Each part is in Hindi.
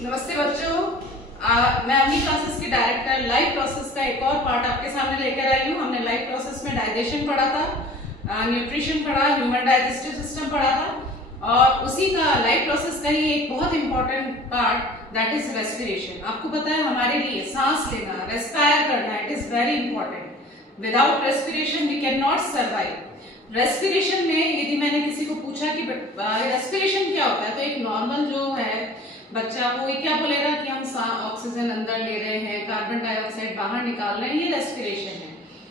नमस्ते बच्चों, मैं अपनी क्लासेस की डायरेक्टर लाइफ प्रोसेस का एक और पार्ट आपके सामने लेकर आई हूँ। हमने लाइफ प्रोसेस में डाइजेशन पढ़ा था, न्यूट्रिशन पढ़ा, ह्यूमन डाइजेस्टिव सिस्टम पढ़ा था और उसी का लाइफ प्रोसेस का ही एक बहुत important part that is respiration. आपको पता है हमारे लिए सांस लेना, रेस्पायर करना, it is very important. Without respiration we can not survive. Respiration में यदि मैंने किसी को पूछा कि रेस्पिरेशन क्या होता है, तो एक नॉर्मल जो है बच्चा वो क्या बोलेगा कि हम ऑक्सीजन अंदर ले रहे हैं, कार्बन डाइऑक्साइड बाहर निकाल रहे हैं, ये रेस्पिरेशन है।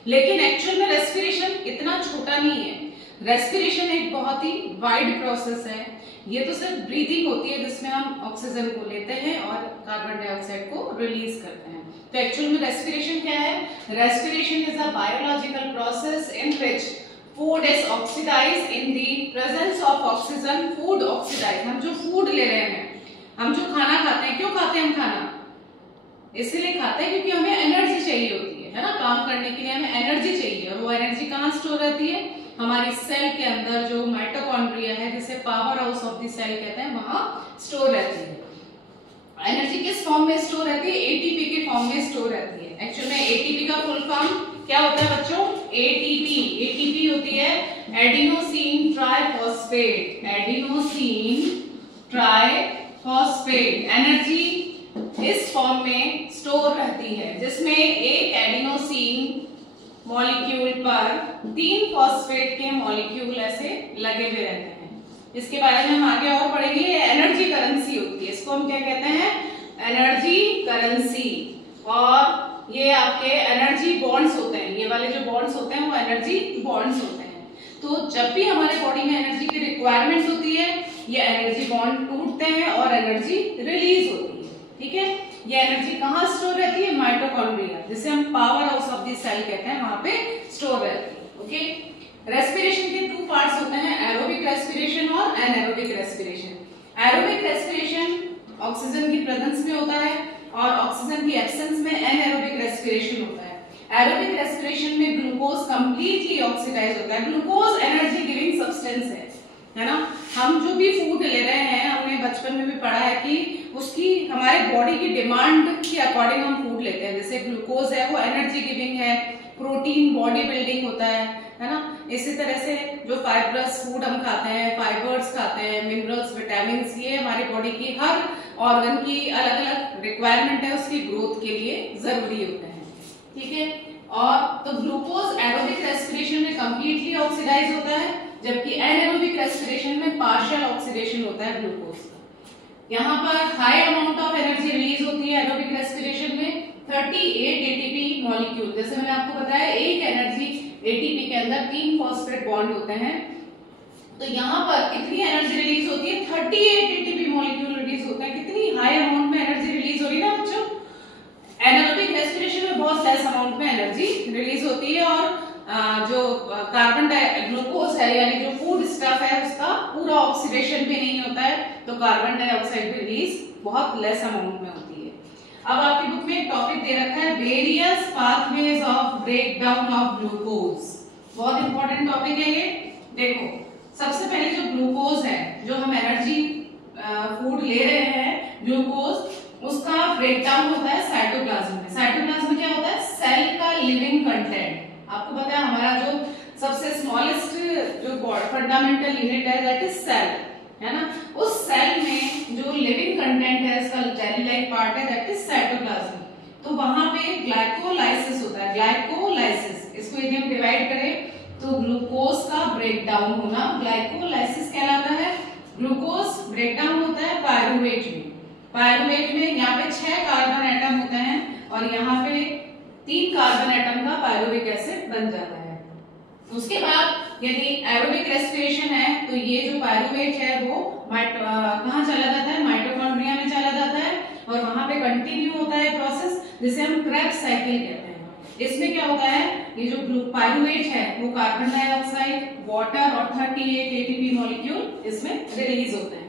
लेकिन एक्चुअल में रेस्पिरेशन इतना छोटा नहीं है। रेस्पिरेशन एक बहुत ही वाइड प्रोसेस है। ये तो सिर्फ ब्रीदिंग होती है जिसमें हम ऑक्सीजन को लेते हैं और कार्बन डाइऑक्साइड को रिलीज करते हैं। तो एक्चुअल में रेस्पिरेशन क्या है? Respiration is a biological process in which food is oxidised in the presence of oxygen. Food oxidise, हम जो फूड ले रहे हैं, हम जो खाना खाते हैं, क्यों खाते हैं हम खाना? इसीलिए खाते हैं क्योंकि हमें एनर्जी चाहिए होती है ना, काम करने के लिए हमें एनर्जी चाहिए। और वो एनर्जी कहाँ स्टोर रहती है? हमारी सेल के अंदर जो माइटोकॉन्ड्रिया है, जिसे power house of the cell कहते हैं, वहां स्टोर रहती है। एनर्जी किस फॉर्म में स्टोर रहती है? एटीपी के फॉर्म में स्टोर रहती है। एक्चुअल में एटीपी का फुल फॉर्म क्या होता है बच्चों? एटीपी। एटीपी होती है adenosine triphosphate. Adenosine triphosphate energy इस फॉर्म में स्टोर रहती है, जिसमें एक एडिनोसिन मॉलिक्यूल पर 3 फॉस्फेट के मॉलिक्यूल ऐसे लगे हुए रहते हैं। इसके बारे में हम आगे और पढ़ेंगे। एनर्जी करेंसी होती है, इसको हम क्या कहते हैं? Energy currency. और ये आपके एनर्जी बॉन्ड्स होते हैं, ये वाले जो बॉन्ड्स होते हैं वो एनर्जी बॉन्ड्स होते हैं। तो जब भी हमारे बॉडी में एनर्जी की रिक्वायरमेंट होती है, ये एनर्जी बॉन्ड टूटते हैं और एनर्जी रिलीज होती है। ठीक है, ये एनर्जी कहाँ स्टोर रहती है? माइटोकॉन्ड्रिया, जिसे हम power house of the cell कहते हैं, वहां पे स्टोर रहती है। ओके, रेस्पिरेशन के 2 पार्ट्स होते हैं, एरोबिक रेस्पिरेशन और anaerobic respiration. Aerobic respiration oxygen की प्रेजेंस में होता है और ऑक्सीजन की एब्सेंस में एनारोबिक रेस्पिरेशन होता है। एरोबिक रेस्पिरेशन में ग्लूकोज कंप्लीटली ऑक्सीडाइज होता है। ग्लूकोज एनर्जी गिविंग सब्सटेंस है ना। हम जो भी फूड ले रहे हैं, हमने बचपन में भी पढ़ा है कि उसकी हमारे बॉडी की डिमांड के अकॉर्डिंग हम फूड लेते हैं। जैसे ग्लूकोज है वो एनर्जी गिविंग है, प्रोटीन बॉडी बिल्डिंग होता है ना। इसी तरह से जो फाइब्रस फूड हम खाते हैं, फाइबर्स खाते हैं, मिनरल्स, विटामिन, ये हमारे बॉडी की हर ऑर्गन की अलग अलग रिक्वायरमेंट है, उसकी ग्रोथ के लिए जरूरी होते हैं। ठीक है, और तो ग्लूकोज एरोबिक रेस्पिरेशन में कंप्लीटली ऑक्सीडाइज होता है, जबकि एनारोबिक रेस्पिरेशन में पार्शियल ऑक्सीडेशन होता है ग्लूकोज का। यहाँ पर high amount of energy release होती है एरोबिक रेस्पिरेशन में, 38 एटीपी मॉलिक्यूल। जैसे मैंने आपको बताया, एक एनर्जी एटीपी के अंदर 3 फॉस्फेट बॉन्ड होते हैं। तो यहाँ पर कितनी एनर्जी रिलीज होती है? 38 एटीपी मॉलिक्यूल रिलीज होता है। कितनी हाई अमाउंट में एनर्जी रिलीज हो रही है ना बच्चों। एनारोबिक रेस्पिरेशन में बहुत लेस अमाउंट में एनर्जी रिलीज होती है और जो कार्बन ग्लूकोज है यानी जो फूड स्टफ है, उसका पूरा ऑक्सीडेशन भी नहीं होता है, तो कार्बन डाइऑक्साइड भी रिलीज बहुत लेस अमाउंट में होती है। अब आपकी बुक में एक टॉपिक दे रखा है, various pathways of break down of glucose. बहुत इंपॉर्टेंट टॉपिक है ये। देखो, सबसे पहले जो ग्लूकोज है, जो हम एनर्जी फूड ले रहे हैं, ग्लूकोज, उसका ब्रेक डाउन होता है साइटोप्लाज्म में। साइटोप्लाज्म में क्या होता है? सेल का लिविंग कंटेंट। आपको पता है हमारा जो सबसे स्मॉलेस्ट जो फंडामेंटल यूनिट है दैट इज सेल, है ना। उस सेल में जो लिविंग कंटेंट है, इसका जेली लाइक पार्ट है, दैट इज साइटोप्लाज्म। तो वहां पे ग्लाइकोलाइसिस होता है, ग्लाइकोलाइसिस। इसको यदि हम डिवाइड करें तो ग्लूकोज का ब्रेक डाउन होना ग्लाइकोलाइसिस कहलाता है। ग्लूकोज ब्रेक डाउन होता है पायरुवेट में। पायरुवेट में यहाँ पे 6 कार्बन एटम होते हैं और यहाँ पे 3 कार्बन एटम का पायरुविक एसिड बन जाता है। उसके बाद यदि एरोबिक रेस्पिरेशन है तो ये जो पायरुवेट है वो कहाँ चला जाता है? माइटोकॉन्ड्रिया में चला जाता है और वहां पे कंटिन्यू होता है प्रोसेस, जिसे हम क्रेब्स साइकिल कहते हैं। इसमें क्या होता है? ये जो पायरुवेट है वो कार्बन डाइऑक्साइड, वाटर और 38 एटीपी मॉलिक्यूल इसमें रिलीज होते हैं।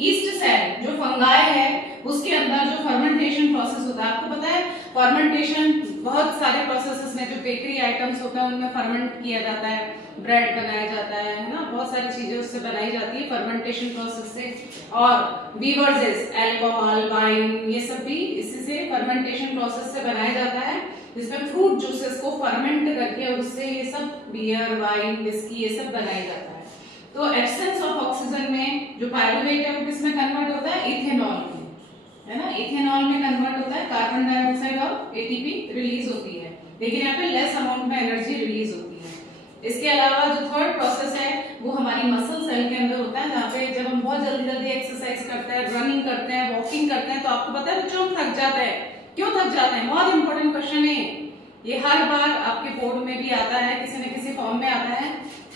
ईस्ट सेल जो फंगाई है, उसके अंदर जो फर्मेंटेशन फर्मेंटेशन प्रोसेस होता है। आपको पता है फर्मेंटेशन बहुत सारे प्रोसेसेस में, जो बेकरी आइटम्स होते हैं उनमें फर्मेंट किया जाता है, ब्रेड बनाया जाता है ना, बहुत सारी चीजें उससे बनाई जाती है फर्मेंटेशन प्रोसेस से। और बीवर्जेस, अल्कोहल, वाइन, ये सब भी इसी से फर्मेंटेशन प्रोसेस से बनाया जाता है, जिसमें फ्रूट जूसेस को फर्मेंट करके उससे ये सब बियर, वाइन, विस्की ये सब बनाया जाता है। तो एब्सेंस ऑफ ऑक्सीजन में जो पायरुवेट है वो किसमें कन्वर्ट होता है? इथेनॉल में, है ना, इथेनॉल में कन्वर्ट होता है। कार्बन डाइऑक्साइड और एटीपी रिलीज होती है, लेकिन यहाँ पे लेस अमाउंट में एनर्जी रिलीज होती है। इसके अलावा जो थर्ड प्रोसेस है वो हमारी मसल सेल के अंदर होता है, जहाँ पे जब हम बहुत जल्दी जल्दी एक्सरसाइज करते हैं, रनिंग करते हैं, वॉकिंग करते हैं, तो आपको पता है बच्चों हम थक जाते हैं। क्यों थक जाते हैं? बहुत इंपॉर्टेंट क्वेश्चन है ये, हर बार आपके बोर्ड में भी आता है, किसी न किसी फॉर्म में आता है।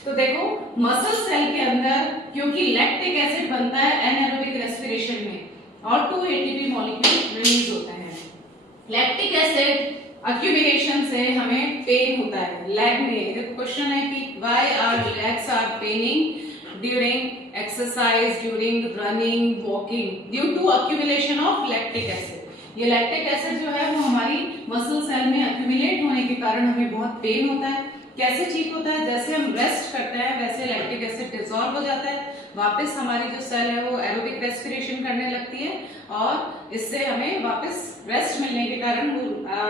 तो देखो, मसल सेल के अंदर क्योंकि लैक्टिक एसिड बनता है एनारोबिक रेस्पिरेशन में और 2 एटीपी मॉलिक्यूल रिलीज होते हैं। लैक्टिक एसिड अक्यूमुलेशन से हमें पेन होता है लेग में। क्वेश्चन है कि why our legs are paining during exercise, during running, walking, due to accumulation of lactic acid. ये लैक्टिक एसिड जो है वो हमारी मसल सेल में अक्यूमुलेट होने के कारण हमें बहुत पेन होता है। कैसे ठीक होता है? जैसे हम रेस्ट करते हैं वैसे लैक्टिक एसिड डिसॉल्व हो जाता है, वापस हमारी जो सेल है वो एरोबिक रेस्पिरेशन करने लगती है और इससे हमें वापस रेस्ट मिलने के कारण वो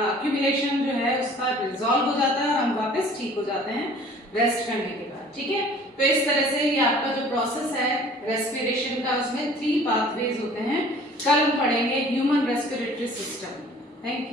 अक्यूमुलेशन जो है उसका रिजॉल्व हो जाता है और हम वापस ठीक हो जाते हैं रेस्ट करने के बाद। ठीक है, तो इस तरह से ये आपका जो प्रोसेस है रेस्पिरेशन का, उसमें 3 पाथवेज होते हैं। कल हम पढ़ेंगे human respiratory system. Thank you.